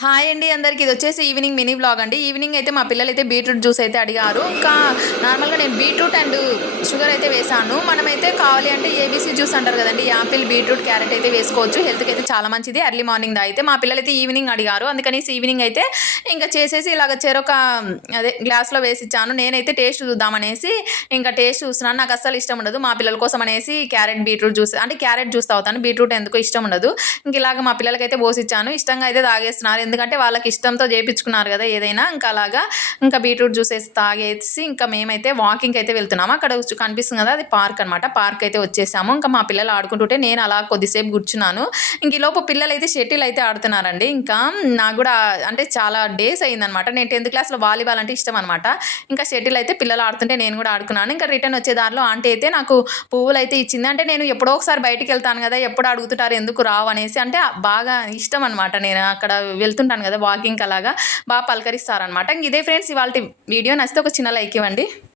Hi అండి అందరికి. ఇది వచ్చేసి ఈవినింగ్ మినీ వ్లాగ్ అండి. ఈవినింగ్ అయితే మా పిల్లలైతే బీట్రూట్ జ్యూస్ అయితే అడిగారు. ఇంకా నార్మల్‌గా నేను బీట్రూట్ అండ్ షుగర్ అయితే వేశాను. మనమైతే కావాలి అంటే ఏబీసీ జ్యూస్ అంటారు కదండీ! యాపిల్, బీట్రూట్, క్యారెట్ అయితే వేసుకోవచ్చు. హెల్త్‌కి అయితే చాలా మంచిది. ఎర్లీ మార్నింగ్ తాగితే. మా పిల్లలైతే ఈవినింగ్ అడిగారు. అందుకనేసి ఈవినింగ్ అయితే ఇంకా చేసేసి ఇలాగ చెరొక అదే గ్లాస్‌లో వేసిచ్చాను. నేనైతే టేస్ట్ చూద్దామనేసి ఇంకా టేస్ట్ చూస్తున్నాను. నాకు అస్సలు ఇష్టం ఉండదు. మా పిల్లల కోసం అనేసి క్యారెట్, బీట్రూట్ జ్యూస్ అంటే క్యారెట్ జ్యూస్ తాగుతాను. బీట్రూట్ ఎందుకో ఇష్టం ఉండదు. ఇంక ఇలాగ మా పిల్లలకైతే పోసిచ్చాను. ఇష్టంగా అయితే తాగేస్తున్నారు. ఎందుకంటే వాళ్ళకి ఇష్టంతో చేపించుకున్నారు కదా ఏదైనా. ఇంకా అలాగా ఇంకా బీట్రూట్ జ్యూస్ వేసి తాగేసి ఇంకా మేమైతే వాకింగ్కి అయితే వెళ్తున్నాము. అక్కడ కనిపిస్తుంది కదా అది పార్క్ అనమాట. పార్క్ అయితే వచ్చేసాము. ఇంకా మా పిల్లలు ఆడుకుంటుంటే నేను అలా కొద్దిసేపు కూర్చున్నాను. ఇంక ఈలోపు పిల్లలు అయితే షటిల్ అయితే ఆడుతున్నారండి. ఇంకా నాకు కూడా అంటే చాలా డేస్ అయిందనమాట. నేను 10th క్లాస్లో వాలీబాల్ అంటే ఇష్టం అనమాట. ఇంకా షటిల్ అయితే పిల్లలు ఆడుతుంటే నేను కూడా ఆడుకున్నాను. ఇంకా రిటర్న్ వచ్చే దారిలో ఆంటీ అయితే నాకు పువ్వులు అయితే ఇచ్చింది. అంటే నేను ఎప్పుడో ఒకసారి బయటికి వెళ్తాను కదా, ఎప్పుడు అడుగుతుంటారు ఎందుకు రావు అనేసి. అంటే బాగా ఇష్టం అనమాట. నేను అక్కడ వెళ్తుంటాను కదా వాకింగ్కి అలాగా బాగా పలకరిస్తారనమాట. ఇంక ఇదే ఫ్రెండ్స్ ఇవాళ వీడియో నచ్చితే ఒక చిన్న లైక్ ఇవ్వండి.